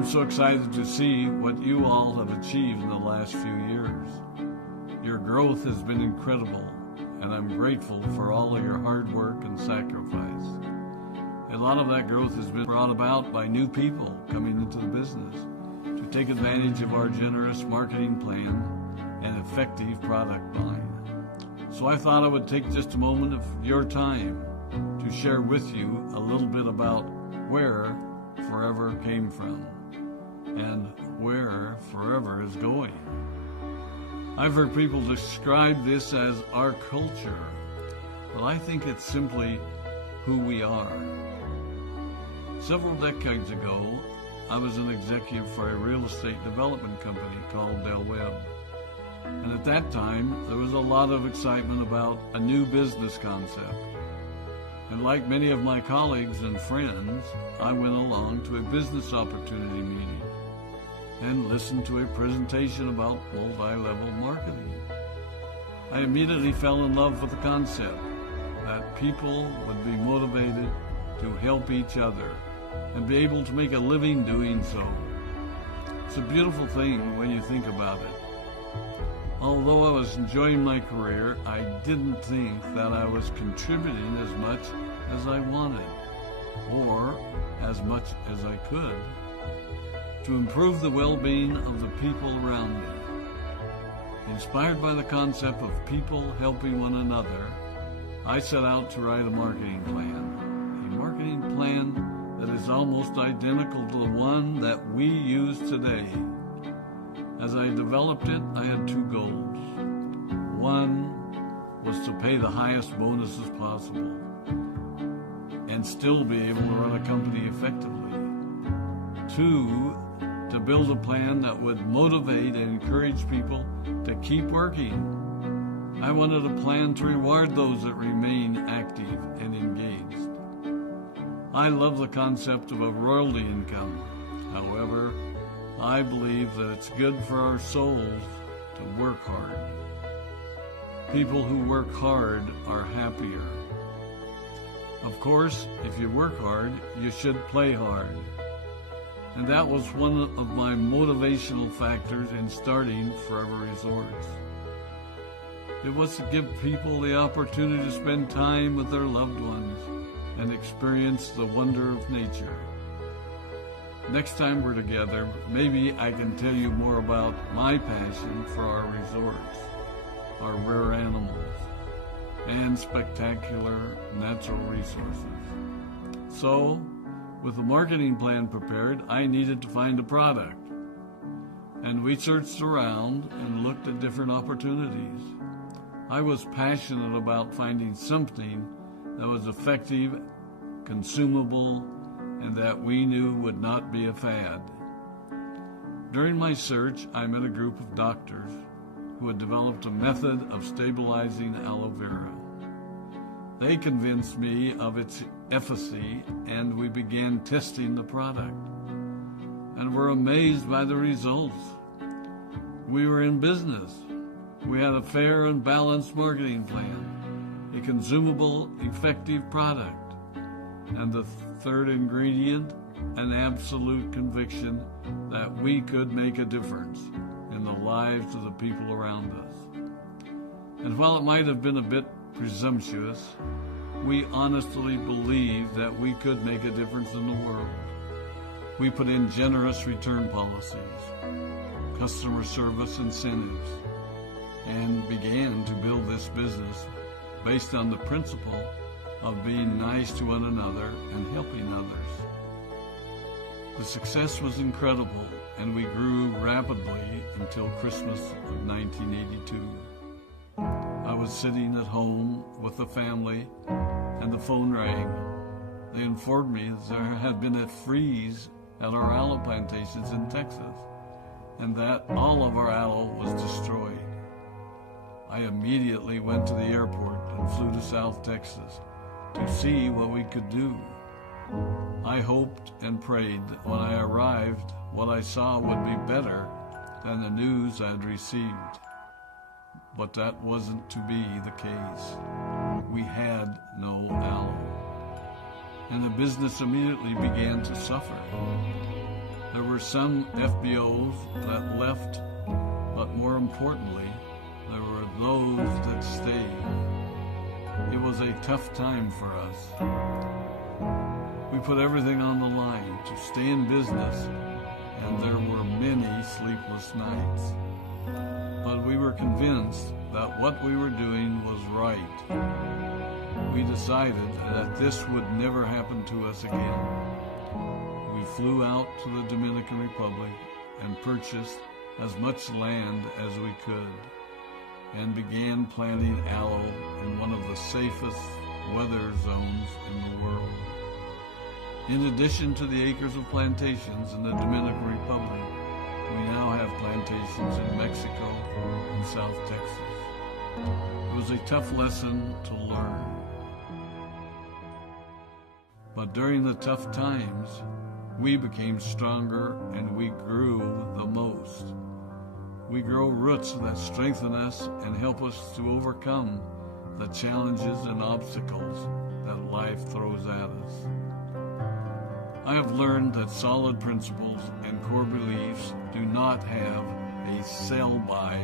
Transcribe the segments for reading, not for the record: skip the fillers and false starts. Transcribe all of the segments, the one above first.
I'm so excited to see what you all have achieved in the last few years. Your growth has been incredible, and I'm grateful for all of your hard work and sacrifice. A lot of that growth has been brought about by new people coming into the business to take advantage of our generous marketing plan and effective product line. So I thought I would take just a moment of your time to share with you a little bit about where Forever came from and where Forever is going. I've heard people describe this as our culture, but I think it's simply who we are. Several decades ago, I was an executive for a real estate development company called Del Webb. And at that time, there was a lot of excitement about a new business concept. And like many of my colleagues and friends, I went along to a business opportunity meeting and listened to a presentation about multi-level marketing. I immediately fell in love with the concept that people would be motivated to help each other and be able to make a living doing so. It's a beautiful thing when you think about it. Although I was enjoying my career, I didn't think that I was contributing as much as I wanted, or as much as I could, to improve the well-being of the people around me. Inspired by the concept of people helping one another, I set out to write a marketing plan that is almost identical to the one that we use today. As I developed it, I had two goals. One was to pay the highest bonuses possible and still be able to run a company effectively. Two, to build a plan that would motivate and encourage people to keep working. I wanted a plan to reward those that remain active and engaged. I love the concept of a royalty income. However, I believe that it's good for our souls to work hard. People who work hard are happier. Of course, if you work hard, you should play hard. And that was one of my motivational factors in starting Forever Resorts. It was to give people the opportunity to spend time with their loved ones and experience the wonder of nature. Next time we're together, maybe I can tell you more about my passion for our resorts, our rare animals, and spectacular natural resources. So, with the marketing plan prepared, I needed to find a product. And we searched around and looked at different opportunities. I was passionate about finding something that was effective, consumable, and that we knew would not be a fad. During my search, I met a group of doctors who had developed a method of stabilizing aloe vera. They convinced me of its efficacy, and we began testing the product, and were amazed by the results. We were in business. We had a fair and balanced marketing plan, a consumable, effective product, and the third ingredient, an absolute conviction that we could make a difference in the lives of the people around us. And while it might have been a bit presumptuous, we honestly believed that we could make a difference in the world. We put in generous return policies, customer service incentives, and began to build this business based on the principle of being nice to one another and helping others. The success was incredible, and we grew rapidly until Christmas of 1982. I was sitting at home with the family, and the phone rang. They informed me that there had been a freeze at our aloe plantations in Texas, and that all of our aloe was destroyed. I immediately went to the airport and flew to South Texas to see what we could do. I hoped and prayed that when I arrived, what I saw would be better than the news I had received. But that wasn't to be the case. We had no aloe, and the business immediately began to suffer. There were some FBOs that left, but more importantly, there were those that stayed. It was a tough time for us. We put everything on the line to stay in business, and there were many sleepless nights. But we were convinced that what we were doing was right. We decided that this would never happen to us again. We flew out to the Dominican Republic and purchased as much land as we could, and began planting aloe in one of the safest weather zones in the world. In addition to the acres of plantations in the Dominican Republic, we now have plantations in Mexico and South Texas. It was a tough lesson to learn. But during the tough times, we became stronger and we grew the most. We grow roots that strengthen us and help us to overcome the challenges and obstacles that life throws at us. I have learned that solid principles and core beliefs do not have a sell-by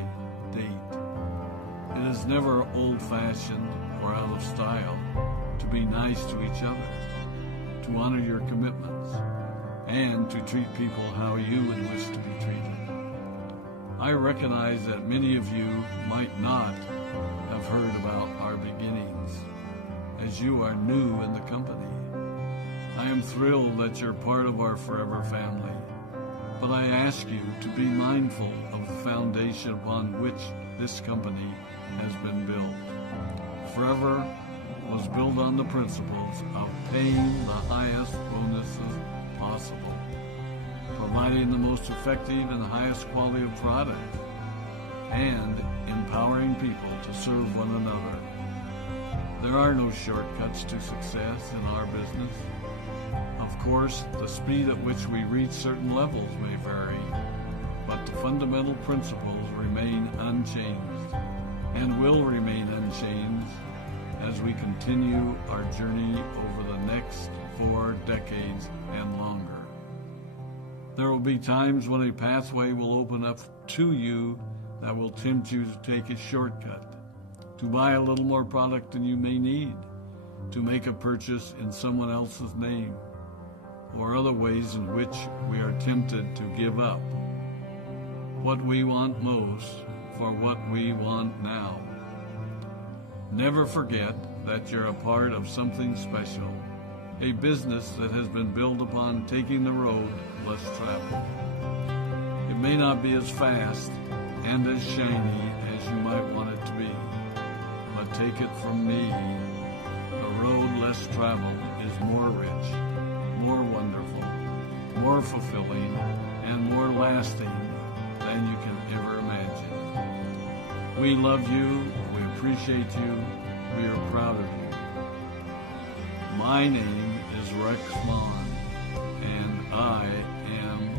date. It is never old-fashioned or out of style to be nice to each other, to honor your commitments, and to treat people how you would wish to be treated. I recognize that many of you might not have heard about our beginnings, as you are new in the company. I am thrilled that you're part of our forever family, but I ask you to be mindful of the foundation upon which this company has been built. Forever was built on the principles of paying the highest bonuses possible, providing the most effective and highest quality of product, and empowering people to serve one another. There are no shortcuts to success in our business. Of course, the speed at which we reach certain levels may vary, but the fundamental principles remain unchanged and will remain unchanged as we continue our journey over the next 4 decades and longer. There will be times when a pathway will open up to you that will tempt you to take a shortcut, to buy a little more product than you may need, to make a purchase in someone else's name, or other ways in which we are tempted to give up what we want most for what we want now. Never forget that you're a part of something special, a business that has been built upon taking the road less traveled. It may not be as fast and as shiny as you might want it to be, but take it from me, the road less traveled is more rich, more wonderful, more fulfilling, and more lasting than you can ever imagine. We love you, we appreciate you, we are proud of you. My name is Rex Vaughn, and I am